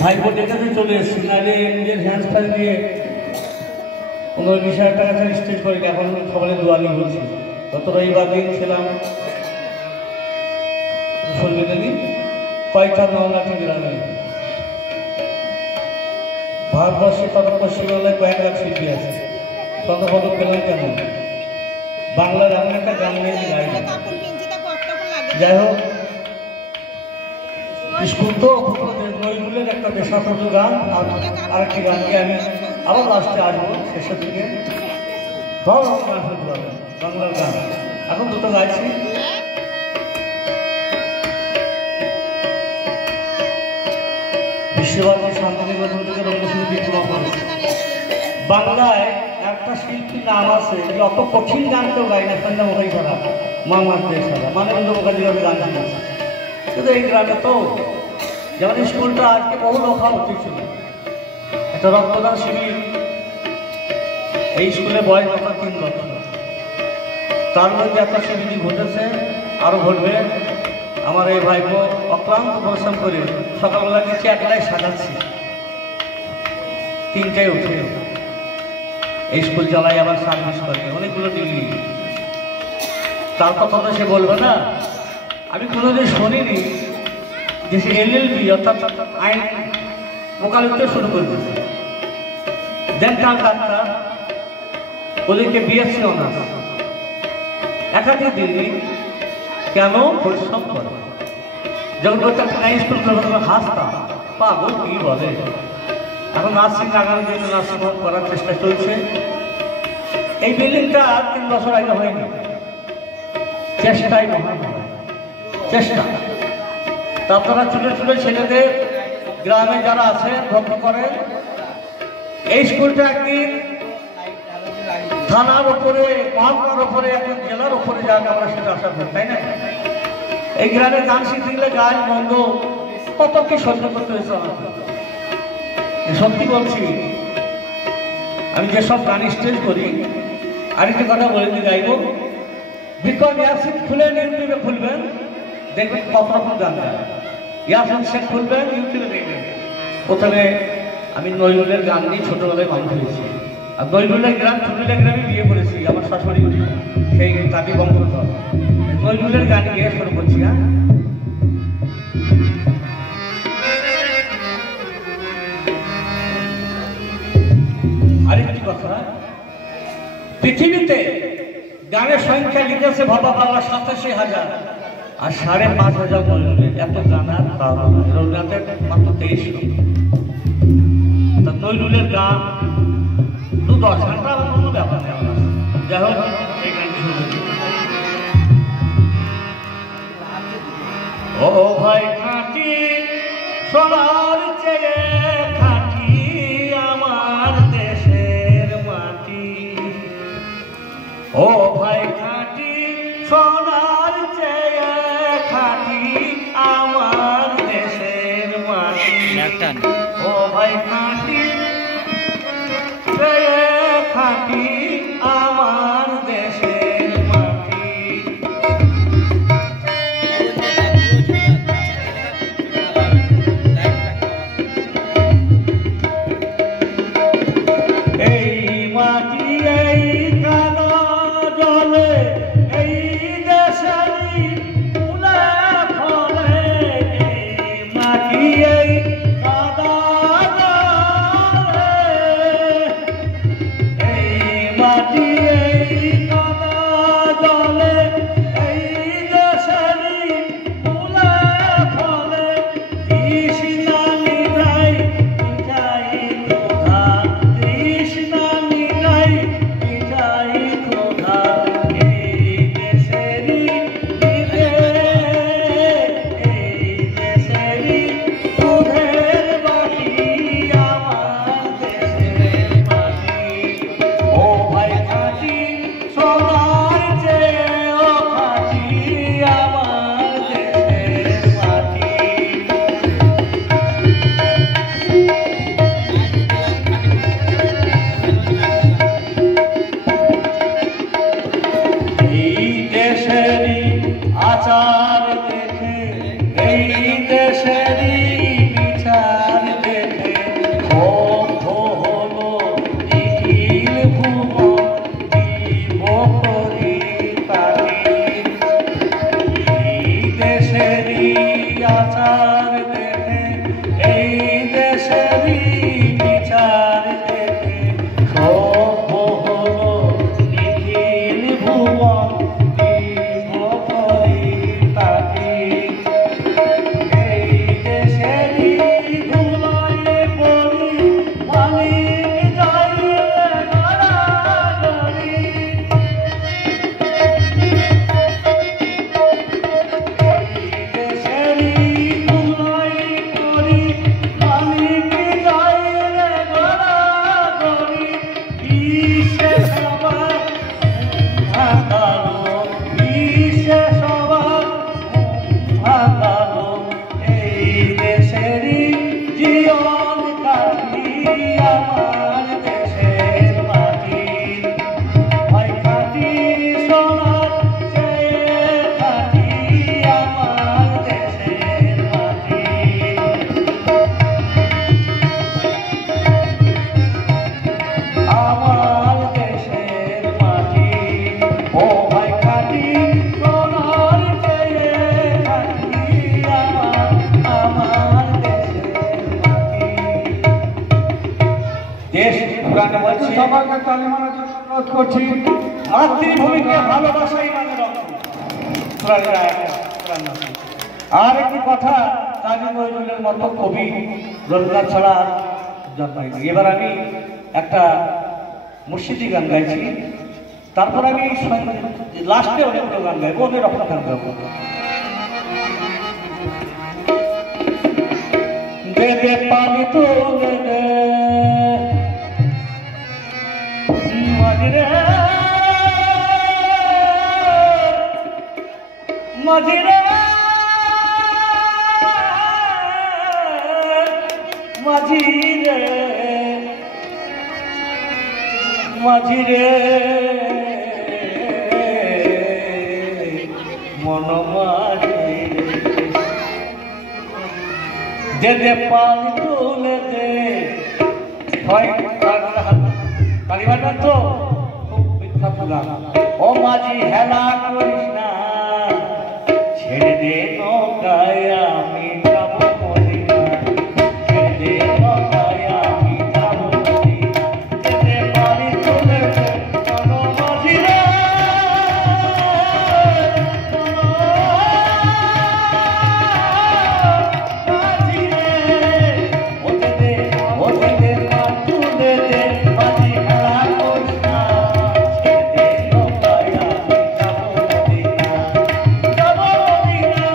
ভাইপো ডেকেতে চলে এসেছি, নাহলে নিজের হ্যান্ড ফাইল দিয়ে 15-20 হাজার টাকা ছাড়া স্টেজ করে এখন সবাই দোয়ালি বলছি। তত রবিবার দিন ছিলাম সঙ্গীতাদি কয়েকটা নলাটি গ্রামে। ভারতবর্ষে পশ্চিমবাংলায় কয়েক লাখ শিল্পী আছে, শত পদক পেলাম কেন? বাংলার এমন একটা গান নিয়ে গাই। যাই হোক, স্কুল তো নজরুলের একটা দেশাত্মক গান আর আরেকটি গান নিয়ে আমি আবার লাস্টে আসবো শেষের দিকে। গান শুনতে পারবেন বাংলার গান, এখন দুটো গাইছি। বিশ্বভারতী শান্তিনিকেতন থেকে রবীন্দ্রসঙ্গীত ডিপ্লোমা করেছে। বাংলায় একটা শিল্পীর নাম আছে, অত কঠিন গান কেউ গাই না, সন্ধ্যা মুখাই ছাড়া মোহাম্মদ ছাড়া মানবেন্দ্র মুখার্জির আমি গান শুনেছি। কিন্তু এই গ্রামে তো যেমন স্কুলটা আজকে বহু লোকা উচিত ছিল, একটা রক্তদান শিবির। এই স্কুলে বয়স মাত্র 3 বছর, তার মধ্যে একটা শিবির ঘটেছে, আরও ঘটবে। আমার এই ভাইপো অক্লান্ত পরিশ্রম করে সকালবেলা গেছি, একলাই সাজাচ্ছি, 3টায় উঠে এই স্কুল চালাই, আবার সার্ভিস করে অনেকগুলো ডিগ্রি। তার কথা তো সে বলবে না। আমি কোনোদিন শুনিনি যে সে LLB অর্থাৎ আইন মোকালিফতে শুরু করে দিয়েছে। ডেন্টাল ডাক্তার, ওদেরকে BSc অনার্স, একাধিক ডিগ্রি। কেন পরিশ্রম করে? যখন বলতে একটা স্কুল করবো তখন হাসতাম, পাগল কি বলে। এখন নার্সিং আগামী দিনে নার্সিং হোম করার চেষ্টা চলছে। এই বিল্ডিংটা 3 বছর আগে হয়নি, চেষ্টাই মহান চেষ্টা। তারপরে ছোটো ছোটো ছেলেদের গ্রামে যারা আছে ভক্ত করে। এই স্কুলটা একদিন থানার ওপরে, মহকুমার ওপরে, একদিন জেলার ওপরে যাক, আমরা সেটা আশা করি, তাই না? এই গ্রামে গান শিখতে গেলে গান বন্ধ কত কি সহ্য করতে হয়েছে আমাকে। সত্যি বলছি, আমি যেসব গান স্টেজ করি, আরেকটি কথা বলে দিয়ে গাইব। বিকজ ইয়াসিন খুলেন, ইউটিউবে খুলবেন, দেখবেন কত রকম গান গায়। ইয়াসিন শেখ খুলবেন, ইউটিউবে দেখবেন। প্রথমে আমি নজরুলের গান নিয়ে ছোটবেলায় মানুষ হয়েছি, আর নজরুলের গ্রাম ছোটবেলায় গ্রামে বিয়ে করেছি। আমার শাশুড়ি সেই তাঁতি বংশধর। নজরুলের গান গিয়ে শুরু করছি। হ্যাঁ, আরেকটি কথা, পৃথিবীতে গানের সংখ্যা লিখেছে বাবা 87,000, আর 5,500 নজরুলের। এত গান আর রবীন্দ্রনাথের মাত্র 23। নজরুলের গান 10 ঘন্টা কোনো ব্যাপার নেই। যাই হোক, এই গানটি শুনছি। ও ভাই খাঁটি সোনার চেয়ে খাঁটি আমার দেশের মাটি। ও ভাই খাঁটি সোনার চেয়ে খাঁটি আমার দেশের মাটি। ও ভাই খাঁটি চেয়ে খাঁটি আমার দেশের মাটি। এই মাটি এই কালো জলে, এই দেশেরই ফুলে ফলে, এই মাটি এই কাদা জলে, এই মাটি এই কাদা জলে, এই দেশেরই ফুলে ফলে, তৃষ্ণা মিটাই মিটাই ক্ষুধা, তৃষ্ণা মিটাই মিটাই ক্ষুধা, এই দেশেরই দিলে, এই দেশেরই দুধের বাটি আমার দেশের মাটি। ও ভাই খাঁটি সোনার চেয়েও খাঁটি আমার দেশের মাটি। দেখে এই দেশেরই বিচার দেখে সভ্য হলো নিখিল ভুবন বিভবরি তাকে এই দেশেরই ধুলায় পড়ি মালিক যাইলে গড়াগড়ি মাতৃভূমিকে ভালোবাসাই মানে আর একটি কথা কাজী নজরুলের মতো কবি রবীন্দ্রনাথ ছাড়া আর জন্মায়নি। এবার আমি একটা মুর্শিদি গান গাইছি, তারপর আমি লাস্টে অনেকগুলো গান গাইবো, ওদের রকম গান গাইবো। দে দে পানি তুলে দে মাঝিরে মাঝিরে মাঝিরে মাঝিরে মন মাঝিরে দে দে পানি তুলে দে হয় কালীবাজার তো খুব বিখ্যাত গান। ও মাঝি হেলা করিস না, ছেড়ে দে নৌকায় আমি যাবো মদিনা, ছেড়ে দে নৌকায় আমি যাবো মদিনা, যেতে পারি তুলে দে কোনো মাঝি রে মাঝি রে ওতে দে পা তুলে দে মাঝি হেলা করিস না, ছেড়ে দে নৌকায় আমি যাবো মদিনা, যাবো মদিনা।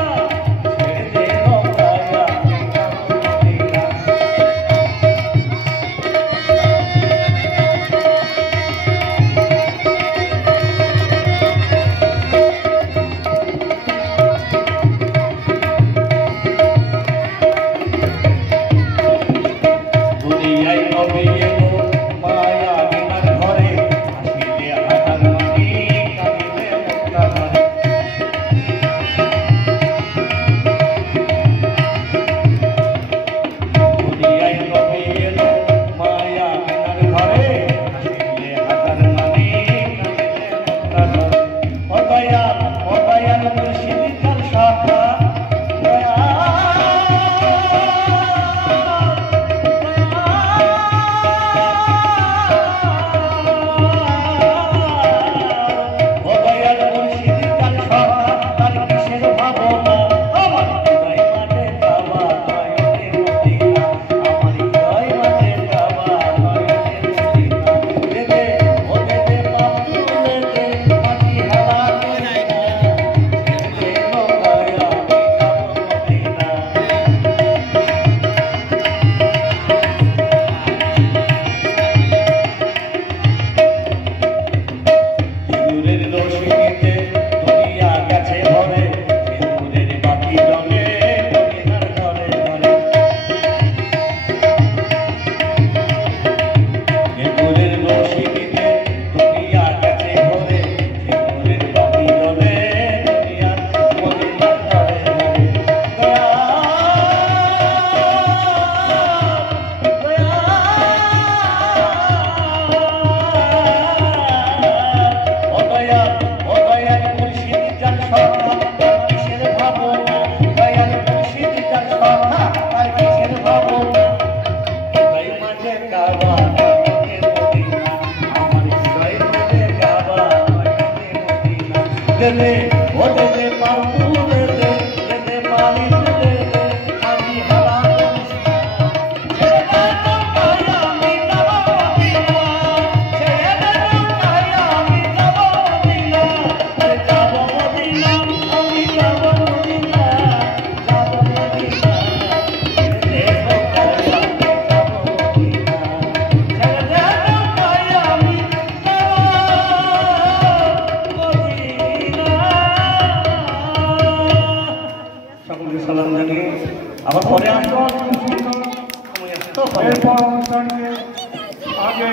দে ও দে পাল তুলে দে দে পালি তুলে দে আমি হারা সালাম জানিয়ে আবার পরে আসবো। এরপর অনুষ্ঠানকে আগে